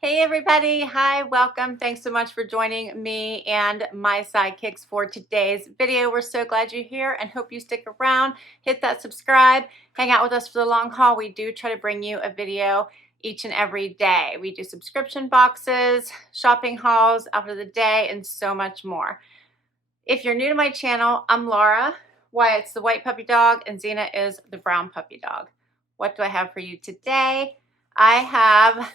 Hey everybody, hi, welcome. Thanks so much for joining me and my sidekicks for today's video. We're so glad you're here and hope you stick around. Hit that subscribe, hang out with us for the long haul. We do try to bring you a video each and every day. We do subscription boxes, shopping hauls, out of the day, and so much more. If you're new to my channel, I'm Laura. Wyatt's the white puppy dog and Xena is the brown puppy dog. What do I have for you today? I have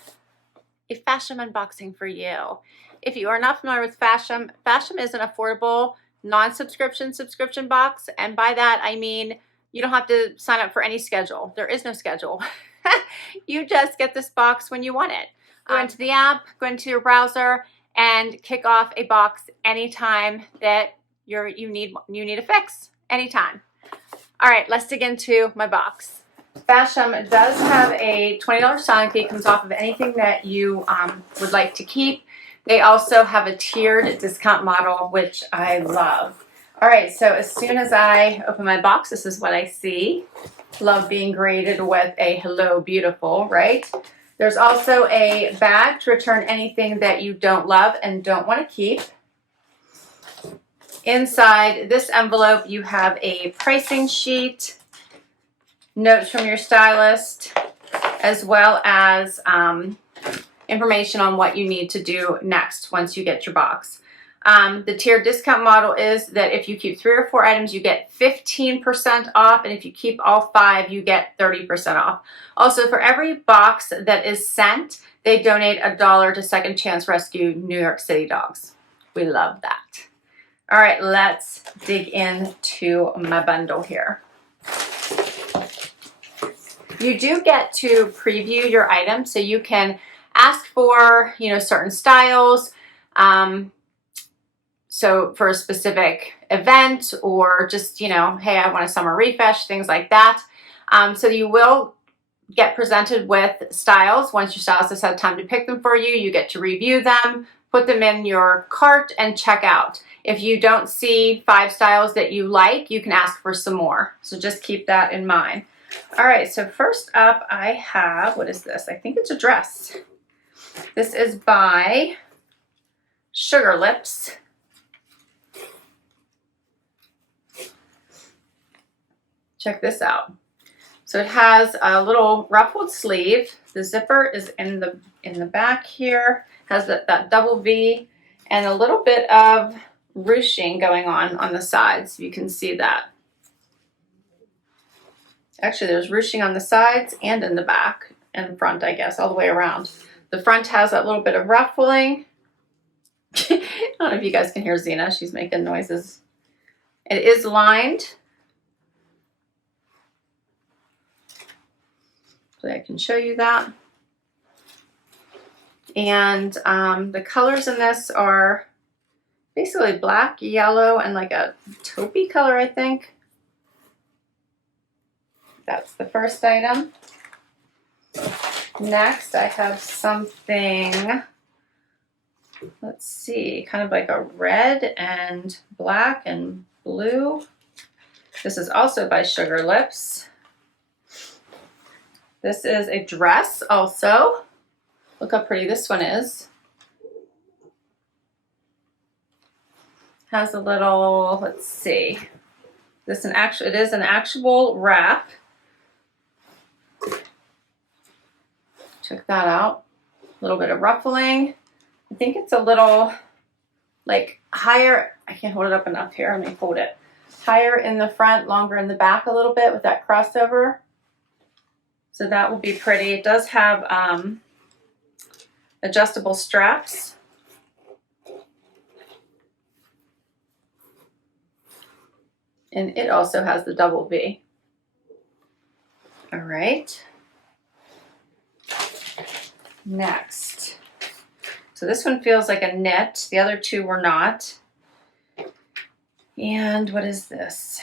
a Fashom unboxing for you. If you are not familiar with Fashom, Fashom is an affordable non-subscription subscription box, and by that I mean you don't have to sign up for any schedule. There is no schedule. You just get this box when you want it. Go into the app, go into your browser, and kick off a box anytime that you need a fix. Anytime. All right, let's dig into my box. Fashom does have a $20 styling fee. It comes off of anything that you would like to keep. They also have a tiered discount model, which I love. All right, so as soon as I open my box, this is what I see. Love being greeted with a hello, beautiful, right? There's also a bag to return anything that you don't love and don't want to keep. Inside this envelope, you have a pricing sheet, notes from your stylist, as well as information on what you need to do next once you get your box. The tiered discount model is that if you keep 3 or 4 items, you get 15% off, and if you keep all 5, you get 30% off. Also, for every box that is sent, they donate $1 to Second Chance Rescue New York City Dogs. We love that. All right, let's dig into my bundle here. You do get to preview your items, so you can ask for, certain styles. So for a specific event or just, hey, I want a summer refresh, things like that. So you will get presented with styles. Once your stylist has had time to pick them for you, you get to review them, put them in your cart, and check out. If you don't see 5 styles that you like, you can ask for some more. So just keep that in mind. All right, so first up I have, what is this? I think it's a dress. This is by SugarLips. Check this out. So it has a little ruffled sleeve. The zipper is in the back here. Has that double V and a little bit of ruching going on the sides. You can see that. Actually, there's ruching on the sides and in the back and front, I guess, all the way around. The front has that little bit of ruffling. I don't know if you guys can hear Xena. She's making noises. It is lined. So I can show you that. And the colors in this are basically black, yellow, and like a taupey color, I think. That's the first item. Next, I have something, let's see, kind of like a red and black and blue. This is also by SugarLips. This is a dress also. Look how pretty this one is. Has a little, let's see, it is an actual wrap. Check that out. A little bit of ruffling. I think it's a little like higher. I can't hold it up enough here. Let me hold it. Higher in the front, longer in the back a little bit with that crossover. So that will be pretty. It does have adjustable straps. And it also has the double V. All right. Next. So this one feels like a knit. The other 2 were not. And what is this?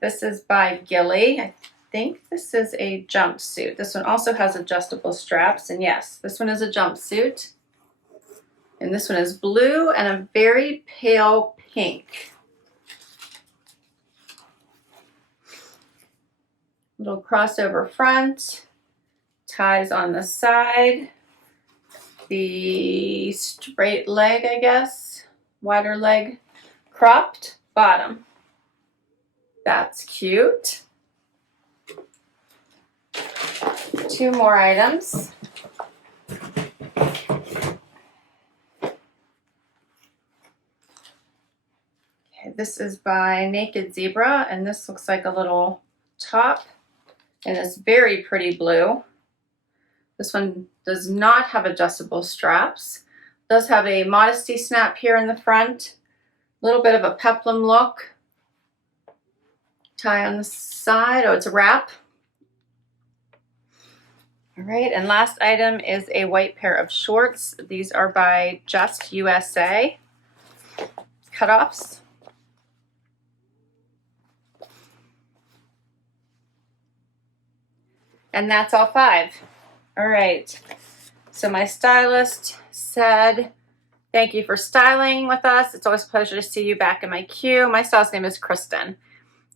This is by Gilli. I think this is a jumpsuit. This one also has adjustable straps. And yes, this one is a jumpsuit. And this one is blue and a very pale pink. Little crossover front, ties on the side. the straight leg, I guess, wider leg, cropped bottom. That's cute. 2 more items. Okay, this is by Naked Zebra, and this looks like a little top in this very pretty blue. This one does not have adjustable straps. It does have a modesty snap here in the front. A little bit of a peplum look. Tie on the side. Oh, it's a wrap. All right, and last item is a white pair of shorts. These are by Just USA. Cutoffs. And that's all 5. All right, so my stylist said, thank you for styling with us. It's always a pleasure to see you back in my queue. My stylist name is Kristen.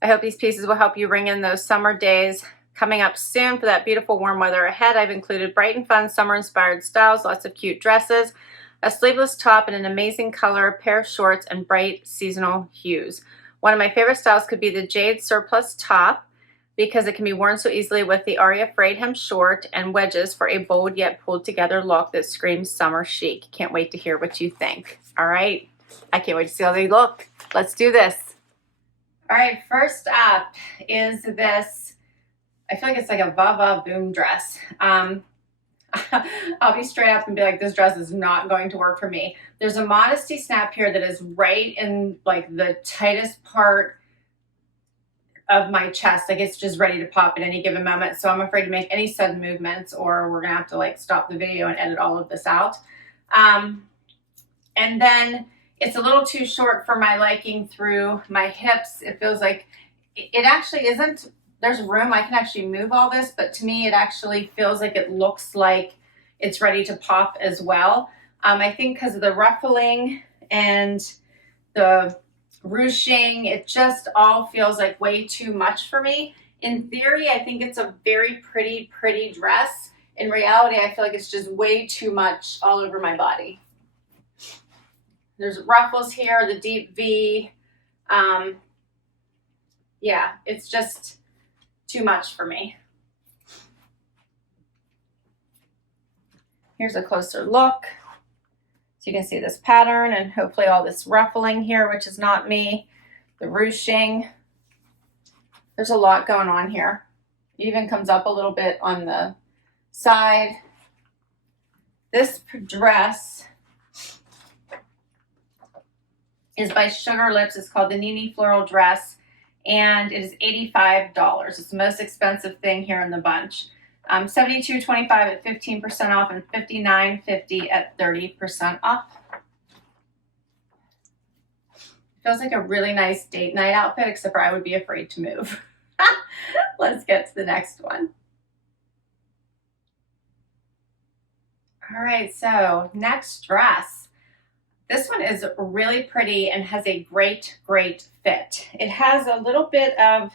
I hope these pieces will help you ring in those summer days coming up soon. For that beautiful warm weather ahead, I've included bright and fun summer-inspired styles, lots of cute dresses, a sleeveless top in an amazing color, a pair of shorts, and bright seasonal hues. One of my favorite styles could be the Jade Surplice top, because it can be worn so easily with the Aria frayed hem short and wedges for a bold yet pulled together look that screams summer chic. Can't wait to hear what you think. All right, I can't wait to see how they look. Let's do this. All right, first up is this, I feel like it's like a va-va boom dress. I'll be straight up and be like, this dress is not going to work for me. There's a modesty snap here that is right in like the tightest part of my chest. Like it's just ready to pop at any given moment. So I'm afraid to make any sudden movements, or we're gonna have to like stop the video and edit all of this out. And then it's a little too short for my liking through my hips. It feels like it actually isn't. There's room, I can actually move all this, but to me it actually feels like it looks like it's ready to pop as well. I think because of the ruffling and the ruching, it just all feels like way too much for me. In theory, I think it's a very pretty dress. In reality, I feel like it's just way too much all over my body. There's ruffles here, the deep V. Yeah, it's just too much for me. Here's a closer look. So you can see this pattern and hopefully all this ruffling here, which is not me. The ruching. There's a lot going on here. It even comes up a little bit on the side. This dress is by SugarLips. It's called the Nini Floral Dress, and it is $85. It's the most expensive thing here in the bunch. $72.25 at 15% off and $59.50 at 30% off. Feels like a really nice date night outfit, except for I would be afraid to move. Let's get to the next one. All right, so next dress. This one is really pretty and has a great fit. It has a little bit of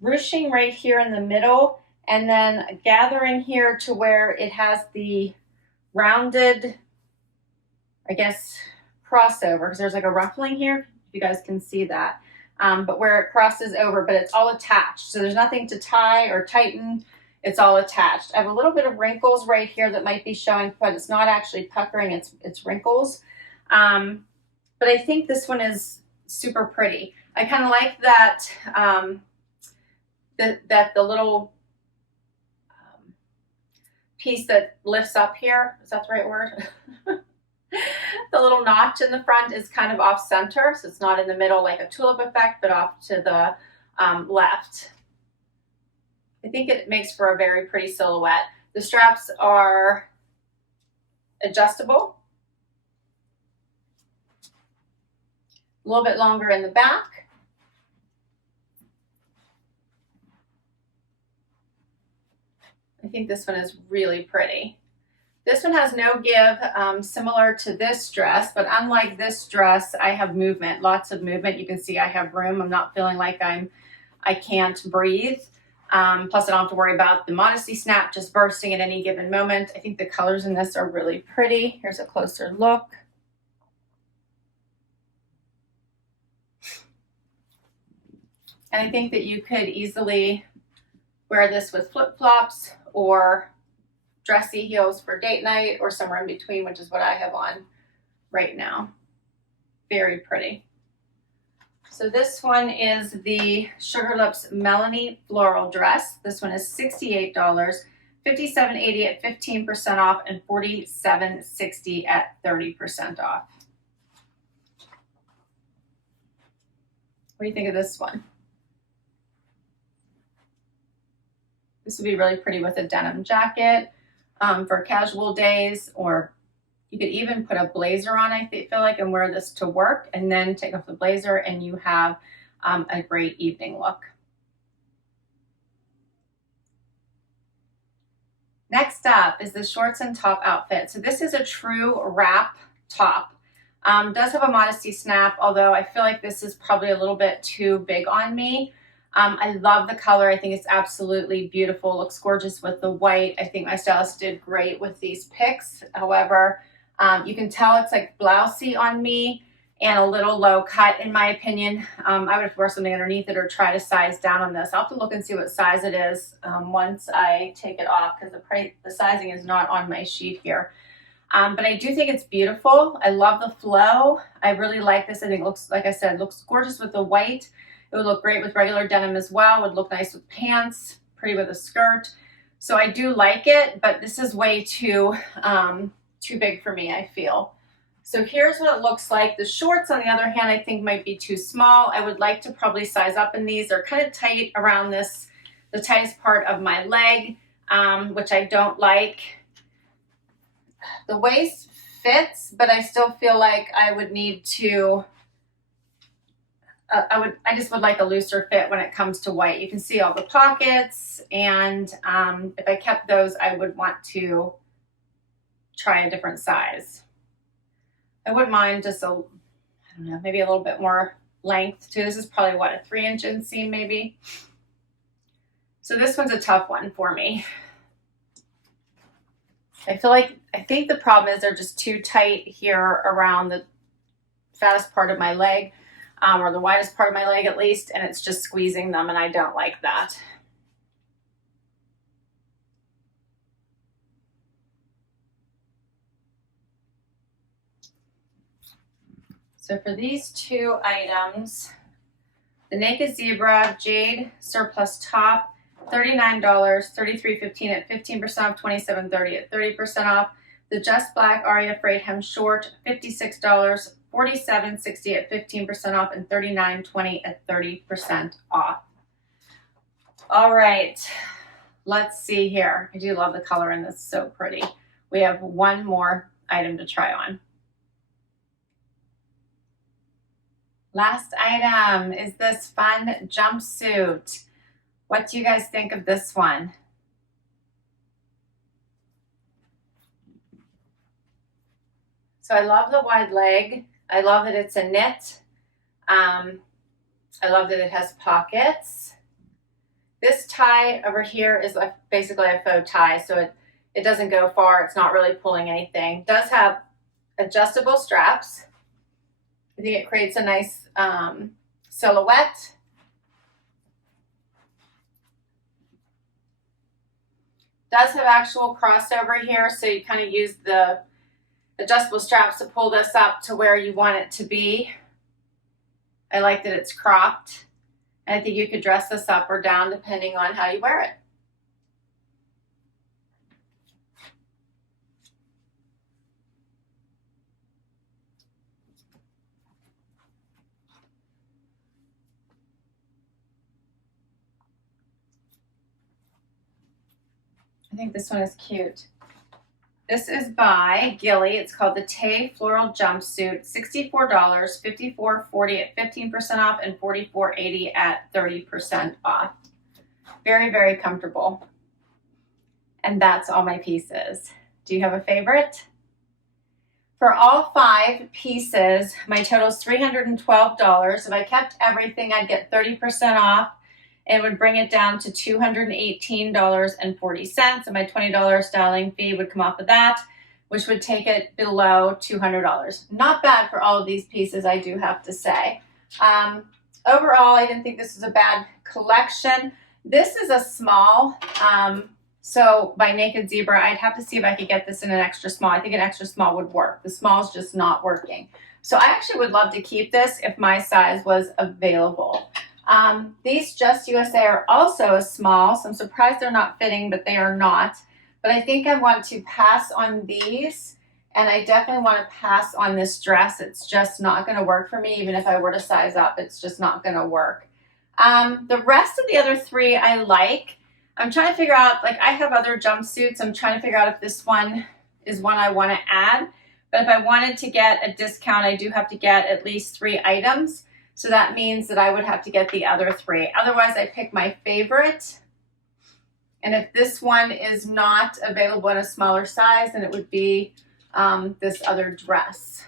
ruching right here in the middle, and then gathering here to where it has the rounded, I guess, crossover, because there's like a ruffling here, if you guys can see that. But where it crosses over, but it's all attached. So there's nothing to tie or tighten. It's all attached. I have a little bit of wrinkles right here that might be showing, but it's not actually puckering, it's wrinkles. But I think this one is super pretty. I kind of like that, that the little piece that lifts up here. Is that the right word? The little notch in the front is kind of off center, so it's not in the middle like a tulip effect, but off to the left. I think it makes for a very pretty silhouette. The straps are adjustable. A little bit longer in the back. I think this one is really pretty. This one has no give, similar to this dress, but unlike this dress, I have movement, lots of movement. You can see I have room. I'm not feeling like I can't breathe. Plus I don't have to worry about the modesty snap just bursting at any given moment. I think the colors in this are really pretty. Here's a closer look. And I think that you could easily wear this with flip-flops or dressy heels for date night or somewhere in between, which is what I have on right now. Very pretty. So this one is the SugarLips Melaney Floral Dress. This one is $68, $57.80 at 15% off, and $47.60 at 30% off. What do you think of this one? This would be really pretty with a denim jacket for casual days, or you could even put a blazer on, I feel like, and wear this to work and then take off the blazer and you have a great evening look. Next up is the shorts and top outfit. So this is a true wrap top. Does have a modesty snap, although I feel like this is probably a little bit too big on me. I love the color. I think it's absolutely beautiful. Looks gorgeous with the white. I think my stylist did great with these picks. However, you can tell it's like blousey on me and a little low cut in my opinion. I would wear something underneath it or try to size down on this. I'll have to look and see what size it is once I take it off, because the sizing is not on my sheet here. But I do think it's beautiful. I love the flow. I really like this. I think it looks, like I said, looks gorgeous with the white. It would look great with regular denim as well. It would look nice with pants, pretty with a skirt. So I do like it, but this is way too big for me, I feel. So here's what it looks like. The shorts, on the other hand, I think might be too small. I would like to probably size up in these. They're kind of tight around this, the tightest part of my leg, which I don't like. The waist fits, but I still feel like I would need to I just would like a looser fit when it comes to white. You can see all the pockets, and if I kept those, I would want to try a different size. I wouldn't mind just I don't know, maybe a little bit more length too. This is probably what, a 3-inch inseam maybe. So this one's a tough one for me. I think the problem is they're just too tight here around the fattest part of my leg. Or the widest part of my leg at least, and it's just squeezing them, and I don't like that. So for these two items, the Naked Zebra Jade Surplice top, $39, $33.15 at 15% off, $27.30 at 30% off. The Just Black Aria Frayed Hem Short, $56, $47.60 at 15% off, and $39.20 at 30% off. All right, let's see here. I do love the color in this, so pretty. We have one more item to try on. Last item is this fun jumpsuit. What do you guys think of this one? So I love the wide leg. I love that it's a knit. I love that it has pockets. This tie over here is basically a faux tie, so it doesn't go far. It's not really pulling anything. It does have adjustable straps. I think it creates a nice silhouette. Does have actual crossover here, so you kind of use the adjustable straps to pull this up to where you want it to be. I like that it's cropped. And I think you could dress this up or down depending on how you wear it. I think this one is cute. This is by Gilli. It's called the Tay Floral Jumpsuit. $64, $54.40 at 15% off, and $44.80 at 30% off. Very, very comfortable. And that's all my pieces. Do you have a favorite? For all 5 pieces, my total is $312. If I kept everything, I'd get 30% off. It would bring it down to $218.40, and my $20 styling fee would come off of that, which would take it below $200. Not bad for all of these pieces, I do have to say. Overall, I didn't think this was a bad collection. This is a small, so by Naked Zebra, I'd have to see if I could get this in an extra small. I think an extra small would work. The small's just not working. So I actually would love to keep this if my size was available. These Just USA are also a small, so I'm surprised they're not fitting, but they are not. But I think I want to pass on these, and I definitely want to pass on this dress. It's just not going to work for me. Even if I were to size up, it's just not going to work. The rest of the other three I like. I'm trying to figure out, like, I have other jumpsuits. I'm trying to figure out if this one is one I want to add. But if I wanted to get a discount, I do have to get at least 3 items. So that means that I would have to get the other 3. Otherwise, I pick my favorite. And if this one is not available in a smaller size, then it would be this other dress.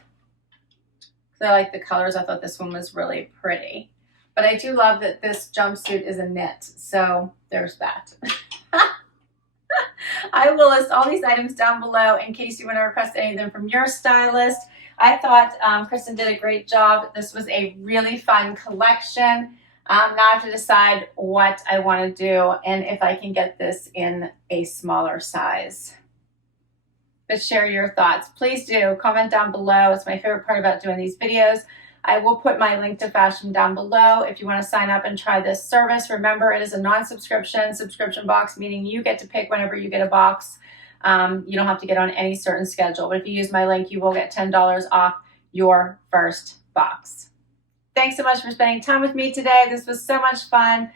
So I like the colors. I thought this one was really pretty. But I do love that this jumpsuit is a knit. So there's that. I will list all these items down below in case you want to request any of them from your stylist. I thought Kristen did a great job. This was a really fun collection. Now I have to decide what I want to do and if I can get this in a smaller size. But share your thoughts. Please do comment down below. It's my favorite part about doing these videos. I will put my link to Fashom down below if you want to sign up and try this service. Remember, it is a non-subscription box, meaning you get to pick whenever you get a box. You don't have to get on any certain schedule. But if you use my link, you will get $10 off your first box. Thanks so much for spending time with me today. This was so much fun.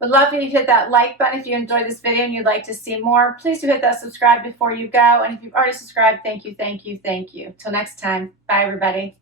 Would love for you to hit that like button if you enjoyed this video and you'd like to see more. Please do hit that subscribe before you go. And if you've already subscribed, thank you, thank you, thank you. Till next time, bye everybody.